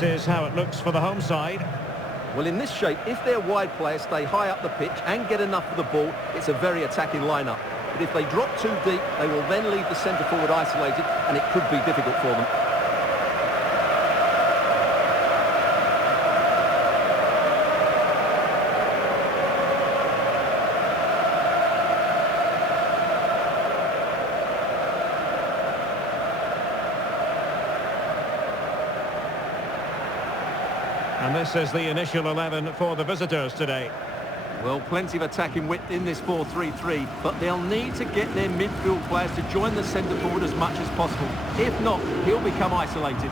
This is how it looks for the home side. Well, in this shape, if their wide players stay high up the pitch and get enough of the ball, it's a very attacking lineup. But if they drop too deep, they will then leave the centre forward isolated, and it could be difficult for them. And this is the initial 11 for the visitors today. Well, plenty of attacking width in this 4-3-3, but they'll need to get their midfield players to join the centre forward as much as possible. If not, he'll become isolated.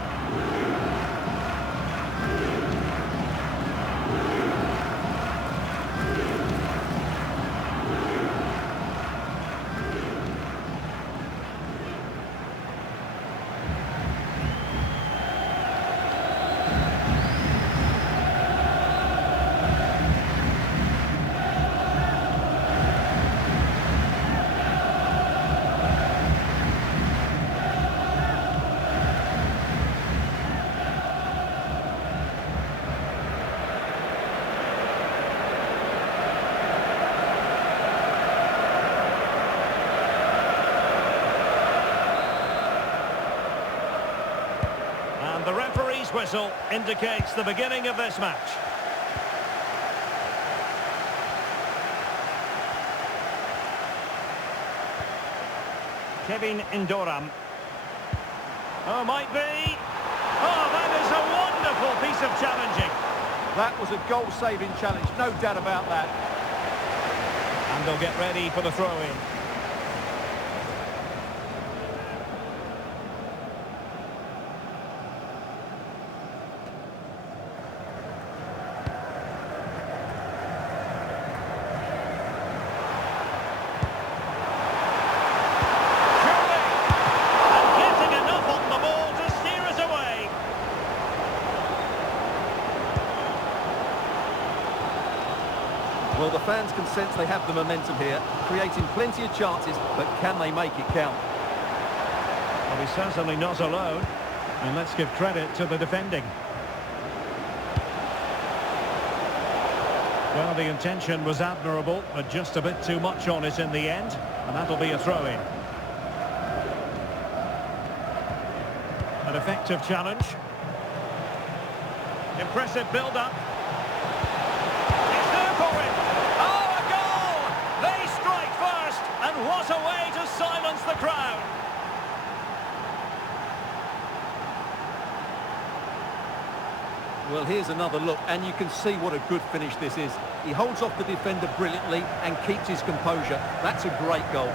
The referee's whistle indicates the beginning of this match. Kevin Indoram. Oh, might be. Oh, that is a wonderful piece of challenging. That was a goal-saving challenge, no doubt about that. And they'll get ready for the throw-in. Well, the fans can sense they have the momentum here, creating plenty of chances, but can they make it count? Well, he's certainly not alone, and let's give credit to the defending. Well, the intention was admirable, but just a bit too much on it in the end, and that'll be a throw-in. An effective challenge. Impressive build-up. And what a way to silence the crowd. Well, here's another look, and you can see what a good finish this is. He holds off the defender brilliantly and keeps his composure. That's a great goal.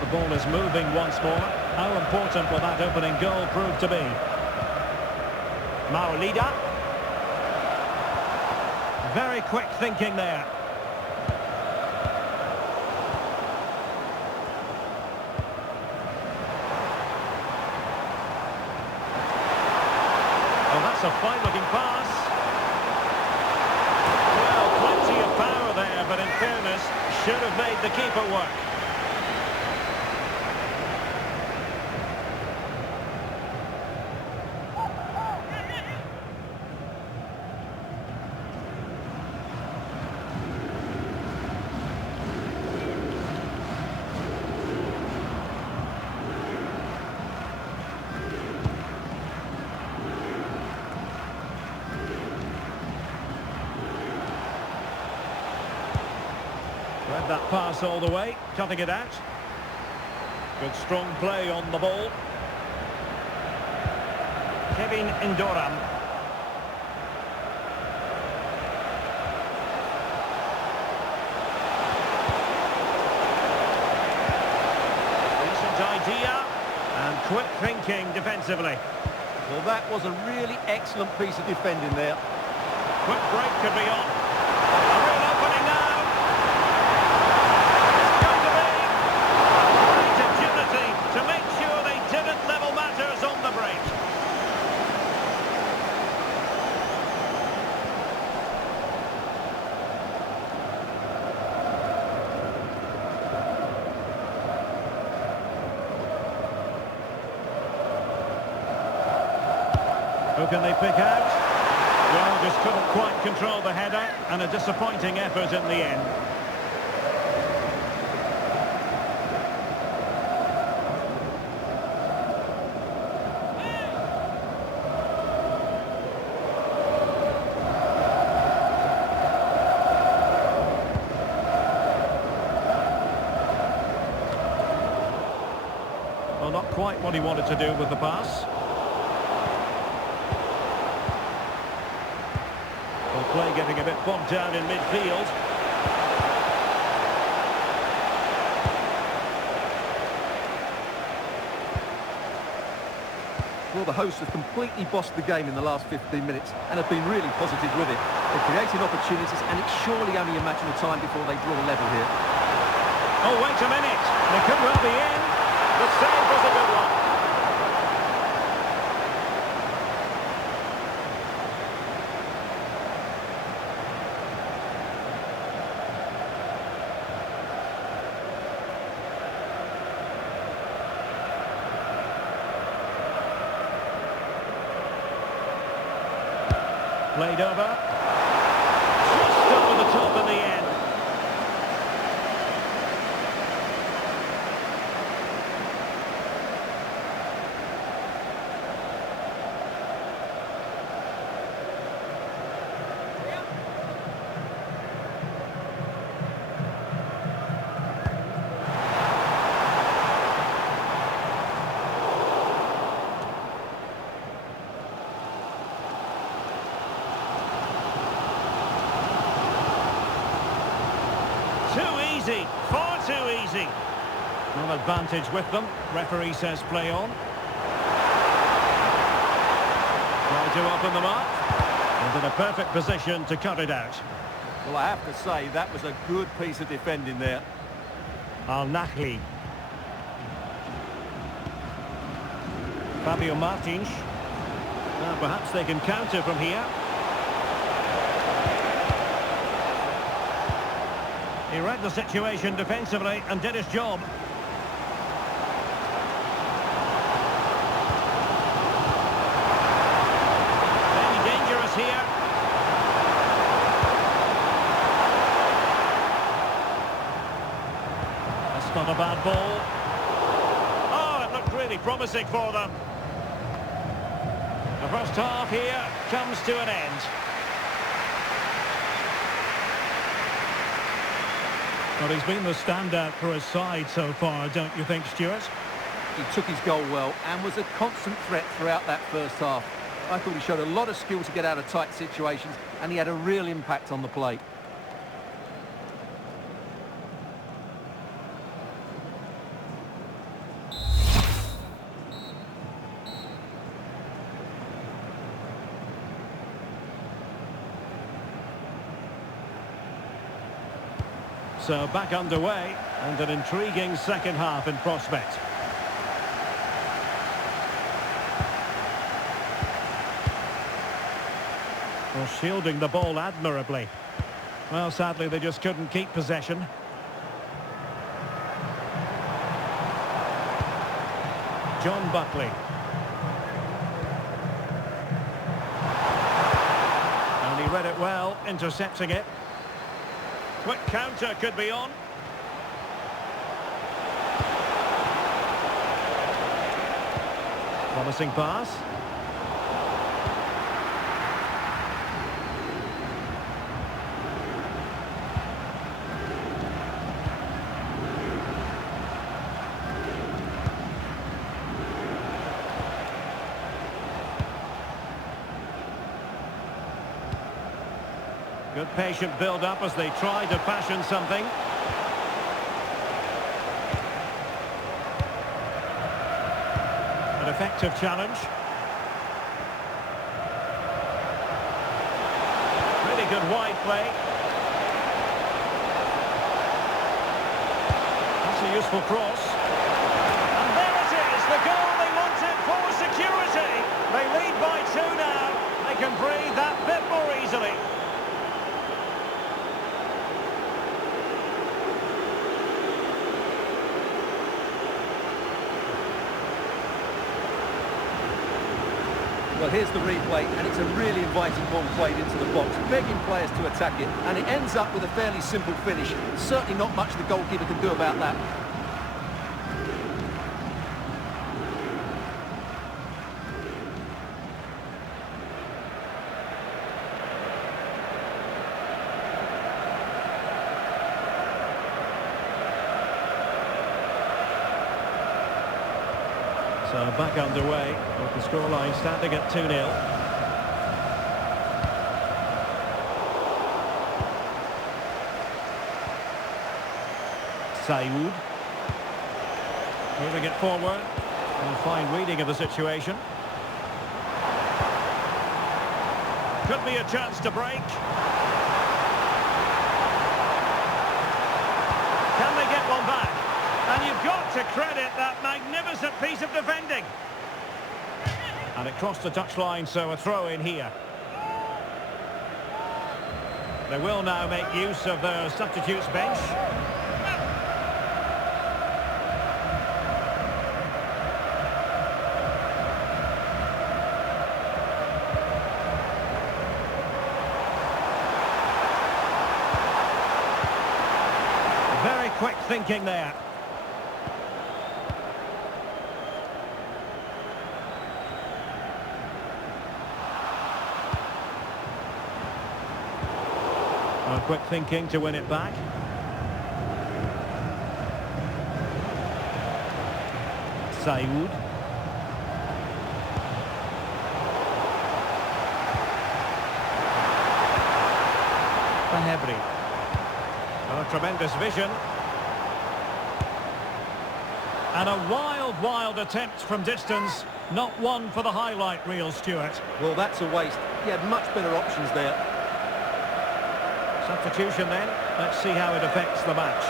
The ball is moving once more. How important will that opening goal prove to be? Maolida. Very quick thinking there. Oh, that's a fine-looking pass. Well, plenty of power there, but in fairness, should have made the keeper work. Read that pass all the way, cutting it out. Good strong play on the ball. Kevin Indoram. Decent idea and quick thinking defensively. Well, that was a really excellent piece of defending there. quick break could be on. A real opening now. It's going to be great agility to make sure they didn't level matters on the break. Who can they pick out? Well, just couldn't quite control the header, and a disappointing effort in the end. Well, not quite what he wanted to do with the pass. Play getting a bit bogged down in midfield. Well, the hosts have completely bossed the game in the last 15 minutes and have been really positive with it. They're creating opportunities, and it's surely only a matter of time before they draw level here. Oh, wait a minute. They could well be in. The save was a good one. Played over. Just over the top in the end. Far too easy. No advantage with them. Referee says play on. Try to open them up. And in a perfect position to cut it out. Well, I have to say, that was a good piece of defending there. Al-Nakhli. Fabio Martins. Perhaps they can counter from here. He read the situation defensively and did his job. Very dangerous here. That's not a bad ball. Oh, it looked really promising for them. The first half here comes to an end. Well, he's been the standout for his side so far, don't you think, Stuart? He took his goal well and was a constant threat throughout that first half. I thought he showed a lot of skill to get out of tight situations, and he had a real impact on the plate. So back underway, and an intriguing second half in prospect. Well, shielding the ball admirably. Well, sadly, they just couldn't keep possession. John Buckley. And he read it well, intercepting it. Quick counter could be on. Promising pass. Good patient build-up as they try to fashion something. An effective challenge. good wide play. That's a useful cross. And there it is, the goal they wanted for security. They lead by 2 now. They can breathe that bit more easily. Well, here's the replay, and it's a really inviting ball played into the box, begging players to attack it, and it ends up with a fairly simple finish. Certainly not much the goalkeeper can do about that. So back underway with the scoreline standing at 2-0. Saoud. Moving it forward. And fine reading of the situation. Could be a chance to break. Can they get one back? And you've got to credit that magnificent piece of defending. And it crossed the touchline, so a throw in here. They will now make use of their substitutes bench. Very quick thinking there. Quick thinking to win it back. Saoud. Fahebri. Oh, tremendous vision. And a wild attempt from distance. Not one for the highlight reel, Stuart. Well, that's a waste. He had much better options there. Substitution then. Let's see how it affects the match.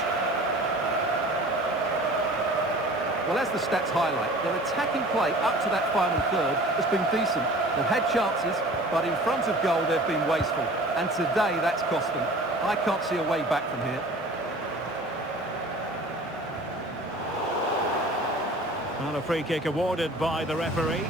Well, as the stats highlight, their attacking play up to that final third has been decent. They've had chances, but in front of goal they've been wasteful. And today that's cost them. I can't see a way back from here. And a free kick awarded by the referee.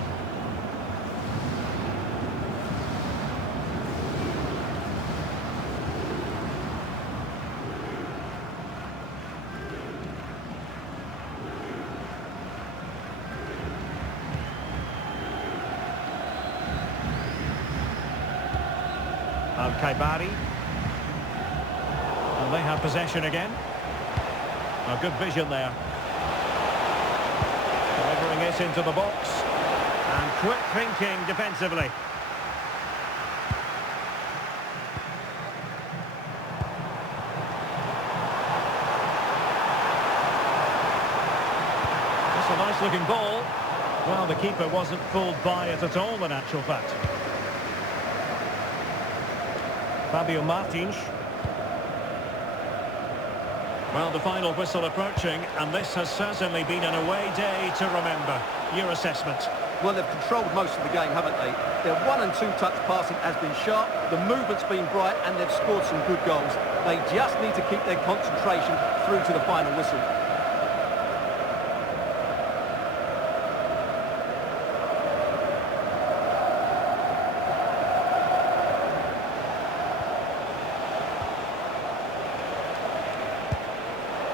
Al-Khaibari. And they have possession again. A good vision there. Delivering it into the box. And quick thinking defensively. That's a nice looking ball. Well, the keeper wasn't fooled by it at all, in actual fact. Fabio Martins. Well, the final whistle approaching, and this has certainly been an away day to remember. Your assessment? Well, they've controlled most of the game, haven't they? Their 1- and 2-touch passing has been sharp, the movement's been bright, and they've scored some good goals. They just need to keep their concentration through to the final whistle.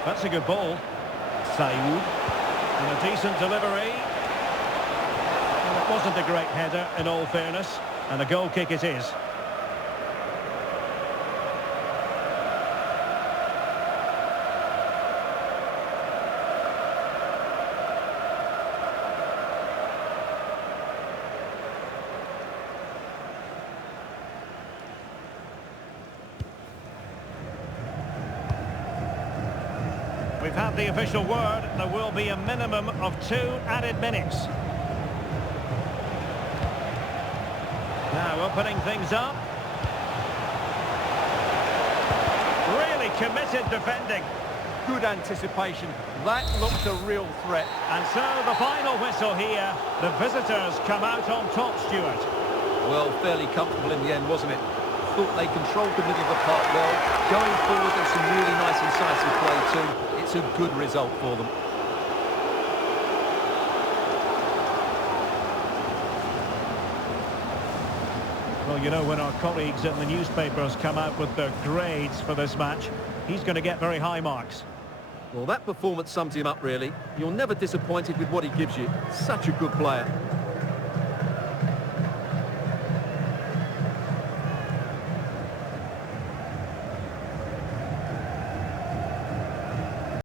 That's a good ball. Saoud. And a decent delivery. Well, it wasn't a great header, in all fairness. And a goal kick it is. We've had the official word. There will be a minimum of 2 added minutes. Now opening things up. committed defending. Good anticipation. That looked a real threat. And so the final whistle here. The visitors come out on top, Stuart. Well, fairly comfortable in the end, wasn't it? Thought they controlled the middle of the park well. Going forward, there's some really nice incisive play too. It's a good result for them. Well, you know, when our colleagues in the newspapers come out with their grades for this match, he's going to get very high marks. Well, that performance sums him up, really. You're never disappointed with what he gives you. Such a good player.